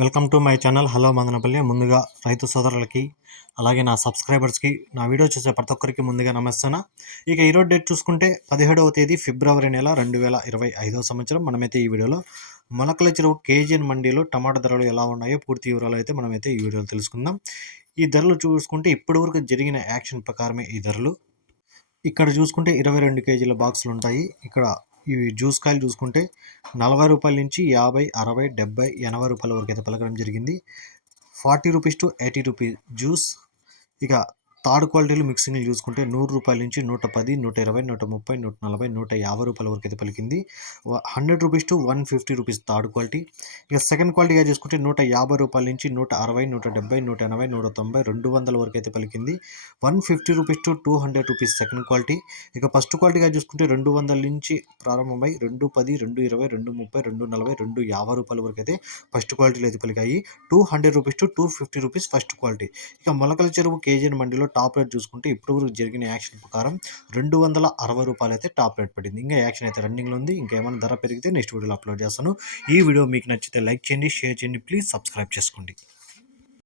Welcome to my channel. Hello Madanapalle. ముందుగా రైతు సోదరులకి అలాగే నా సబ్స్క్రైబర్స్కి నా వీడియో చూసే ప్రతి ఒక్కరికి ముందుగా నమస్తాన? ఇక ఈరోజు డేట్ చూసుకుంటే పదిహేడవ తేదీ ఫిబ్రవరి నెల రెండు వేల ఇరవై ఐదవ సంవత్సరం. మనమైతే ఈ వీడియోలో మొలకల చెరువు కేజీఎన్ మండీలో టమాటా ధరలు ఎలా ఉన్నాయో పూర్తి వివరాలు అయితే మనమైతే ఈ వీడియోలో తెలుసుకుందాం. ఈ ధరలు చూసుకుంటే ఇప్పటివరకు జరిగిన యాక్షన్ ప్రకారమే ఈ ధరలు. ఇక్కడ చూసుకుంటే ఇరవై రెండు కేజీల బాక్సులు ఉంటాయి. ఇక్కడ ఇవి జ్యూస్ కాయలు చూసుకుంటే నలభై రూపాయల నుంచి యాభై అరవై డెబ్బై ఎనభై రూపాయల వరకు అయితే పలకడం జరిగింది. Forty rupees to eighty rupees juice. ఇక థర్డ్ క్వాలిటీలు మిక్సింగ్లు చూసుకుంటే నూరు రూపాయల నుంచి నూట పది నూట ఇరవై నూట ముప్పై నూట నలభై నూట యాభై రూపాయల వరకు అయితే పలికింది hundred rupees to one fifty rupees third quality. ఇక సెకండ్ క్వాలిటీగా చూసుకుంటే నూట యాభై రూపాయల నుంచి నూట అరవై నూట డెబ్బై నూట ఎనభై నూట తొంభై రెండు వందల వరకు అయితే పలికింది. One fifty rupees to two hundred rupees second quality. ఇక ఫస్ట్ క్వాలిటీగా చూసుకుంటే రెండు వందల నుంచి ప్రారంభమై రెండు పది రెండు ఇరవై రెండు ముప్పై రెండు నలభై రెండు యాభై రూపాయల వరకు అయితే ఫస్ట్ క్వాలిటీలో అయితే పలికాయి. Two hundred rupees to two fifty rupees first quality. ఇక మొలకల చెరువు కేజీఎన్ మండిలో టాప్ రేట్ చూసుకుంటే ఇప్పటివరకు జరిగిన యాక్షన్ ప్రకారం రెండు వందల అరవై రూపాయలు అయితే టాప్ రేట్ పడింది. ఇంకా యాక్షన్ అయితే రన్నింగ్లో ఉంది. ఇంకా ఏమైనా ధర పెరిగితే నెక్స్ట్ వీడియోలో అప్లోడ్ చేస్తాను. ఈ వీడియో మీకు నచ్చితే లైక్ చేయండి షేర్ చేయండి ప్లీజ్ సబ్స్క్రైబ్ చేసుకోండి.